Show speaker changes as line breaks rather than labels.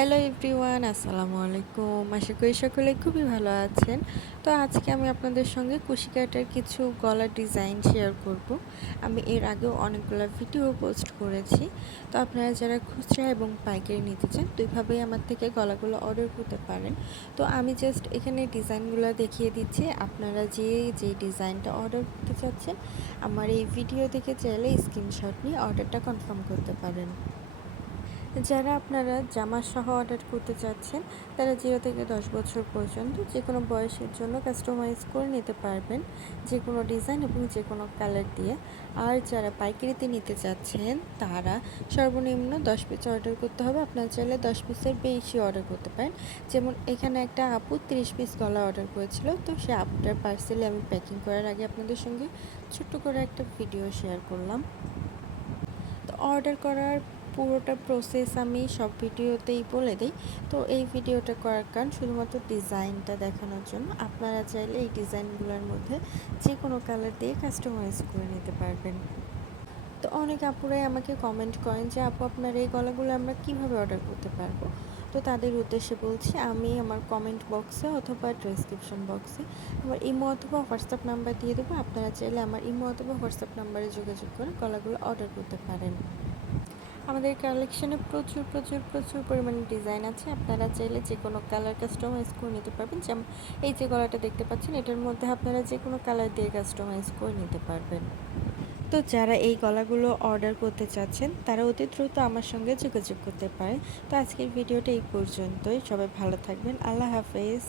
Hello everyone, আসসালামু আলাইকুম। আশা করি সকলে খুবই ভালো আছেন। তো আজকে আমি আপনাদের সঙ্গে কুশিকাটার কিছু গলার ডিজাইন শেয়ার করব। আমি এর আগেও অনেকগুলো ভিডিও পোস্ট করেছি। তো আপনারা যারা খুচরা এবং পাইকারি নিতে চান, দুইভাবেই আমার থেকে গলাগুলো অর্ডার করতে পারেন। তো আমি জাস্ট এখানে ডিজাইনগুলো দেখিয়ে দিচ্ছি। আপনারা যে যে ডিজাইনটা অর্ডার করতে চাচ্ছেন, আমার এই ভিডিও থেকে চাইলে স্ক্রিনশট নিয়ে অর্ডারটা কনফার্ম করতে পারেন। যারা আপনারা জামা সহ অর্ডার করতে চাচ্ছেন, তারা জিরো থেকে দশ বছর পর্যন্ত যে কোনো বয়সের জন্য কাস্টমাইজ করে নিতে পারবেন যে কোনো ডিজাইন এবং যে কোনো কালার দিয়ে। আর যারা পাইকারিতে নিতে চাচ্ছেন, তারা সর্বনিম্ন দশ পিস অর্ডার করতে হবে। আপনারা চাইলে দশ পিসের বেশি অর্ডার করতে পারেন। যেমন এখানে একটা আপু তিরিশ পিস গলা অর্ডার করেছিল, তো সে আপুটার পার্সেলে আমি প্যাকিং করার আগে আপনাদের সঙ্গে ছোট্ট করে একটা ভিডিও শেয়ার করলাম। তো অর্ডার করার পুরোটা প্রসেস আমি সব ভিডিওতেই বলে দিই। তো এই ভিডিওটা করার কারণ শুধুমাত্র ডিজাইনটা দেখানোর জন্য। আপনারা চাইলে এই ডিজাইনগুলোর মধ্যে যে কোনো কালার দিয়ে কাস্টমাইজ করে নিতে পারবেন। তো অনেক আপুরাই আমাকে কমেন্ট করেন যে, আপু, আপনার এই গলাগুলো আমরা কীভাবে অর্ডার করতে পারব? তো তাদের উদ্দেশ্যে বলছি, আমি আমার কমেন্ট বক্সে অথবা ডিসক্রিপশন বক্সে আমার ইমো অথবা হোয়াটসঅ্যাপ নাম্বার দিয়ে দেবো। আপনারা চাইলে আমার ইমো অথবা হোয়াটসঅ্যাপ নাম্বারে যোগাযোগ করে গলাগুলো অর্ডার করতে পারেন। আমাদের কালেকশনে প্রচুর প্রচুর প্রচুর পরিমাণে ডিজাইন আছে। আপনারা চাইলে যে কোনো কালার কাস্টমাইজ করে নিতে পারবেন। যেমন এই যে গলাটা দেখতে পাচ্ছেন, এটার মধ্যে আপনারা যে কোনো কালার দিয়ে কাস্টমাইজ করে নিতে পারবেন। তো যারা এই গলাগুলো অর্ডার করতে চাচ্ছেন, তারা অতি দ্রুত আমার সঙ্গে যোগাযোগ করতে পারেন। তো আজকের ভিডিওটা এই পর্যন্তই। সবাই ভালো থাকবেন। আল্লাহ হাফেজ।